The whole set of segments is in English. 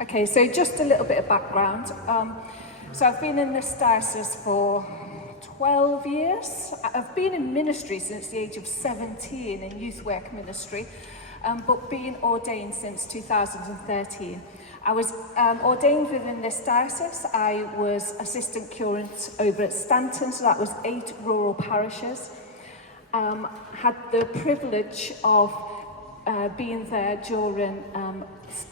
Okay, so just a little bit of background. So I've been in this diocese for 12 years. I've been in ministry since the age of 17 in youth work ministry, but been ordained since 2013. I was ordained within this diocese. I was assistant curate over at Stanton, so that was 8 rural parishes. Had the privilege of being there during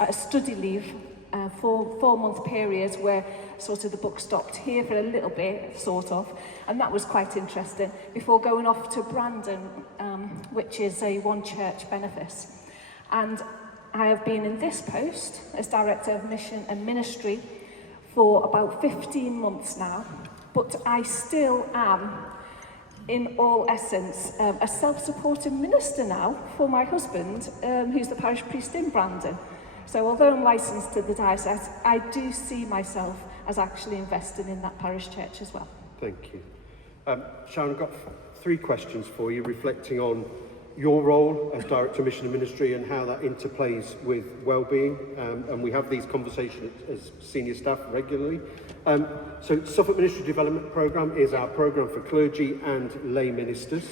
a study leave, 4-month periods where sort of the book stopped here for a little bit, sort of, and that was quite interesting, before going off to Brandon, which is a one church benefice. And I have been in this post as Director of Mission and Ministry for about 15 months now, but I still am, in all essence, a self-supporting minister now for my husband, who's the parish priest in Brandon. So although I'm licensed to the diocese, I do see myself as actually investing in that parish church as well. Thank you. Sharron, I've got 3 questions for you, reflecting on your role as Director of Mission and Ministry and how that interplays with wellbeing. And we have these conversations as senior staff regularly. So Suffolk Ministry Development Programme is our programme for clergy and lay ministers.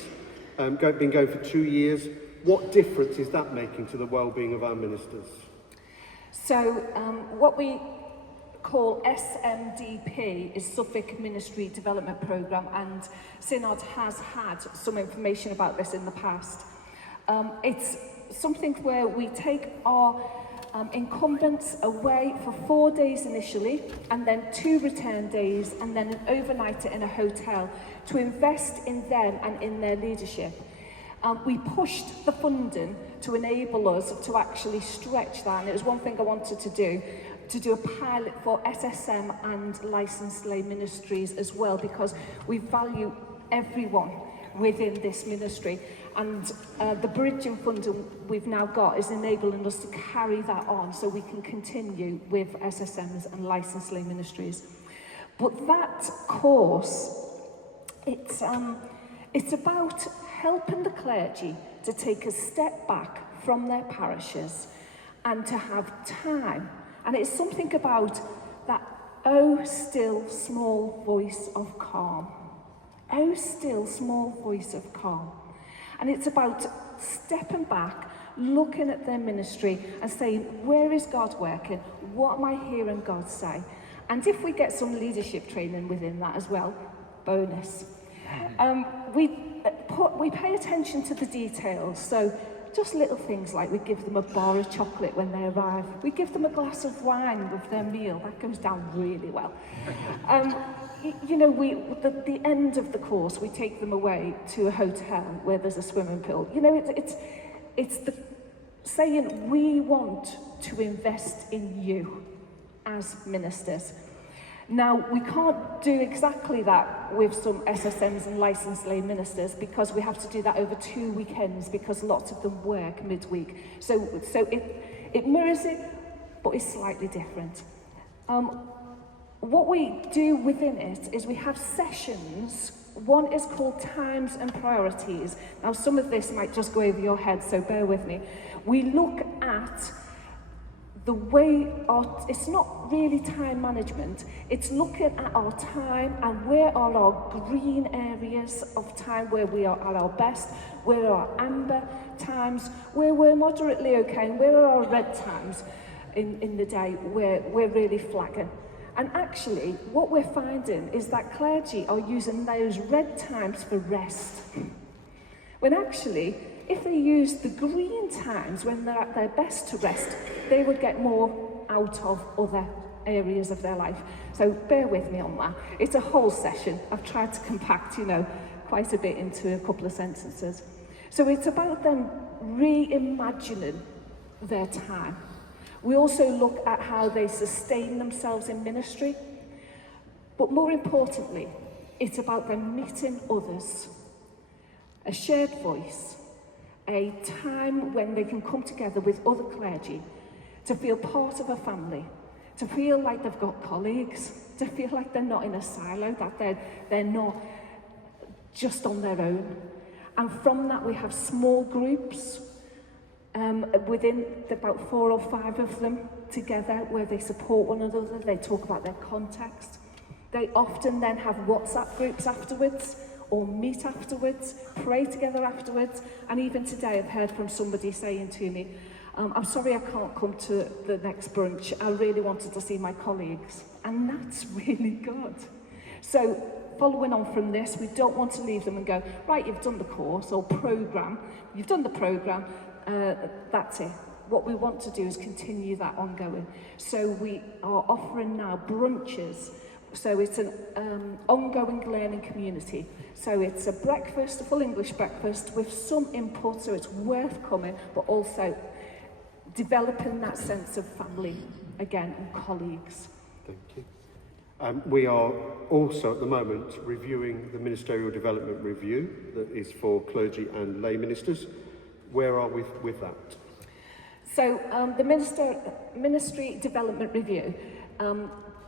Been going for 2 years. What difference is that making to the wellbeing of our ministers? So what we call SMDP is Suffolk Ministry Development Programme, and Synod has had some information about this in the past. It's something where we take our incumbents away for 4 days initially, and then 2 return days, and then an overnighter in a hotel to invest in them and in their leadership. We pushed the funding to enable us to actually stretch that, and it was one thing I wanted to do a pilot for SSM and licensed lay ministries as well, because we value everyone within this ministry, and the bridging funding we've now got is enabling us to carry that on so we can continue with SSMs and licensed lay ministries. But that course, it's about helping the clergy to take a step back from their parishes and to have time. And it's something about that, oh, still small voice of calm. Oh, still small voice of calm. And it's about stepping back, looking at their ministry and saying, where is God working? What am I hearing God say? And if we get some leadership training within that as well, bonus. We pay attention to the details, so just little things like we give them a bar of chocolate when they arrive. We give them a glass of wine with their meal. That goes down really well. You know, the end of the course, we take them away to a hotel where there's a swimming pool. You know, it's the saying, we want to invest in you as ministers. Now, we can't do exactly that with some SSMs and licensed lay ministers, because we have to do that over 2 weekends, because lots of them work midweek. So it mirrors it, but it's slightly different. What we do within it is we have sessions. One is called Times and Priorities. Now, some of this might just go over your head, so bear with me. We look at the way it's not really time management, it's looking at our time and where are our green areas of time where we are at our best, where are our amber times, where we're moderately okay, and where are our red times in the day where we're really flagging. And actually, what we're finding is that clergy are using those red times for rest. When actually, if they use the green times when they're at their best to rest, they would get more out of other areas of their life. So bear with me on that. It's a whole session. I've tried to compact, quite a bit into a couple of sentences. So it's about them reimagining their time. We also look at how they sustain themselves in ministry. But more importantly, it's about them meeting others. A shared voice. A time when they can come together with other clergy to feel part of a family, to feel like they've got colleagues, to feel like they're not in a silo, that they're not just on their own. And from that we have small groups, within about 4 or 5 of them together, where they support one another, they talk about their context. They often then have WhatsApp groups afterwards, or meet afterwards, pray together afterwards. And even today I've heard from somebody saying to me, I'm sorry I can't come to the next brunch, I really wanted to see my colleagues. And that's really good. So following on from this, we don't want to leave them and go, right, you've done the course or programme, you've done the programme, that's it. What we want to do is continue that ongoing. So we are offering now brunches. So it's an ongoing learning community. So it's a breakfast, a full English breakfast with some input, so it's worth coming, but also developing that sense of family again and colleagues. Thank you. We are also at the moment reviewing the Ministerial Development Review that is for clergy and lay ministers. Where are we with that? So the Ministry Development Review,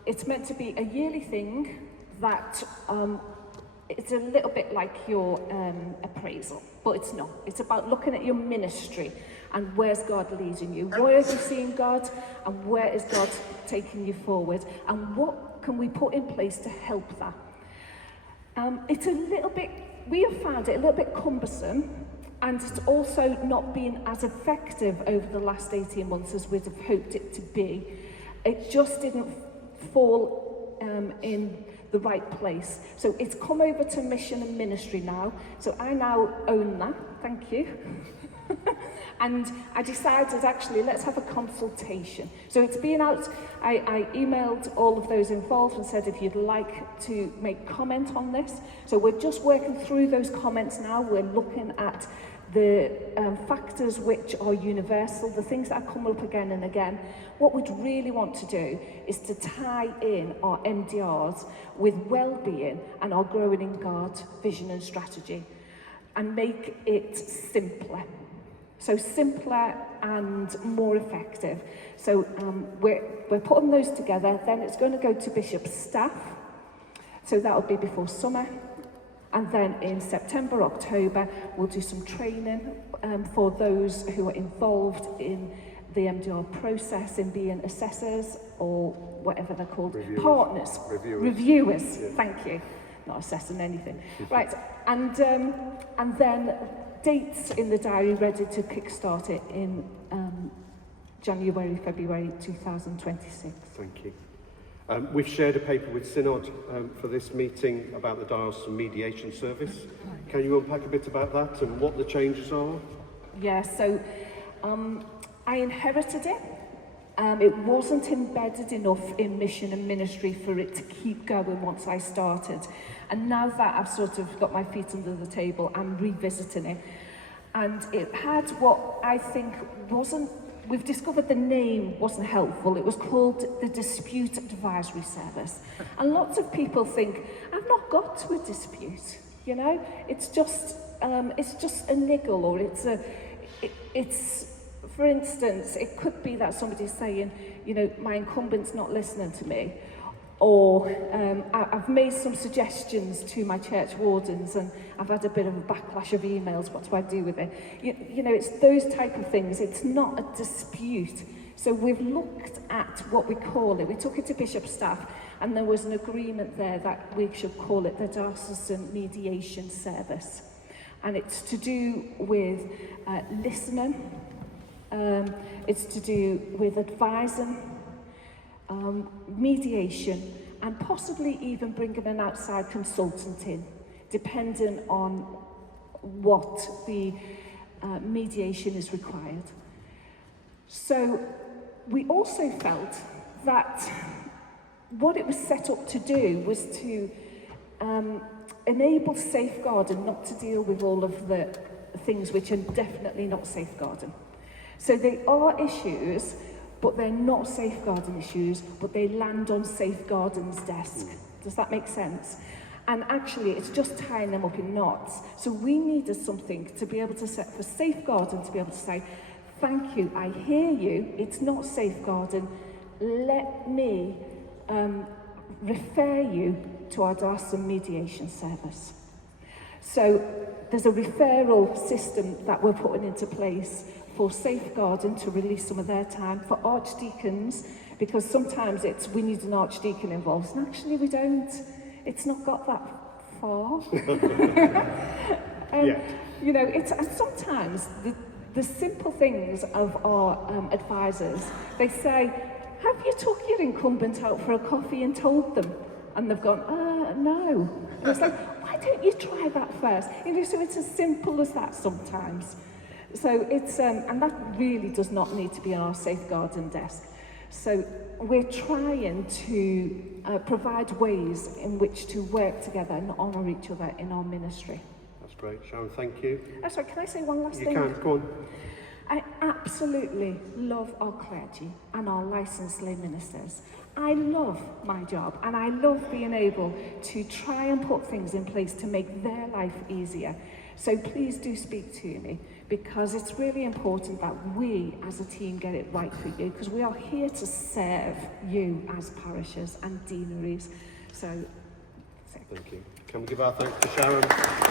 it's meant to be a yearly thing that it's a little bit like your appraisal, but it's not. It's about looking at your ministry and where's God leading you? Where have you seen God and where is God taking you forward? And what can we put in place to help that? It's a little bit, we have found it a little bit cumbersome, and it's also not been as effective over the last 18 months as we'd have hoped it to be. It just didn't fall in the right place. So it's come over to mission and ministry now. So I now own that, thank you. And I decided, actually, let's have a consultation. So it's been out, I emailed all of those involved and said if you'd like to make comment on this. So we're just working through those comments now. We're looking at the factors which are universal, the things that come up again and again. What we'd really want to do is to tie in our MDRs with well-being and our growing in God vision and strategy, and make it simpler. So simpler and more effective. So we're putting those together. Then it's going to go to Bishop's staff. So that'll be before summer. And then in September, October, we'll do some training for those who are involved in the MDR process, in being assessors or whatever they're called. Reviewers. Partners. Reviewers. Yeah. Thank you. Not assessing anything. Right. And then dates in the diary ready to kickstart it in January, February 2026. Thank you. We've shared a paper with Synod for this meeting about the Diocesan Mediation Service. Can you unpack a bit about that and what the changes are? Yeah, so I inherited it. It wasn't embedded enough in mission and ministry for it to keep going once I started. And now that I've sort of got my feet under the table, I'm revisiting it. And it had what I think wasn't, we've discovered the name wasn't helpful. It was called the Dispute Advisory Service. And lots of people think, I've not got to a dispute, you know? It's just a niggle, or it's for instance, it could be that somebody's saying, you know, my incumbent's not listening to me, or I've made some suggestions to my church wardens and I've had a bit of a backlash of emails, what do I do with it? You know, it's those type of things. It's not a dispute. So we've looked at what we call it. We took it to Bishop's staff, and there was an agreement there that we should call it the Diocesan Mediation Service. And it's to do with listening, it's to do with advising, mediation, and possibly even bringing an outside consultant in, depending on what the mediation is required. So we also felt that what it was set up to do was to enable safeguarding, not to deal with all of the things which are definitely not safeguarding. So they are issues, but they're not safeguarding issues, but they land on safeguarding's desk. Does that make sense? And actually, it's just tying them up in knots. So we needed something to be able to set for safeguarding, to be able to say, thank you, I hear you, it's not safeguarding, let me refer you to our Diocesan Mediation Service. So there's a referral system that we're putting into place for safeguarding to release some of their time, for archdeacons, because sometimes it's we need an archdeacon involved, and actually we don't. It's not got that far. You know, it's sometimes the simple things of our advisors, they say, have you took your incumbent out for a coffee and told them? And they've gone, no. And it's like, why don't you try that first? You know, so it's as simple as that sometimes. So it's, and that really does not need to be on our safeguarding desk. So we're trying to provide ways in which to work together and honour each other in our ministry. That's great. Sharron, thank you. Sorry, can I say one last thing? You can, go on. I absolutely love our clergy and our licensed lay ministers. I love my job and I love being able to try and put things in place to make their life easier. So please do speak to me, because it's really important that we as a team get it right for you, because we are here to serve you as parishes and deaneries. So thank you. Can we give our thanks to Sharron?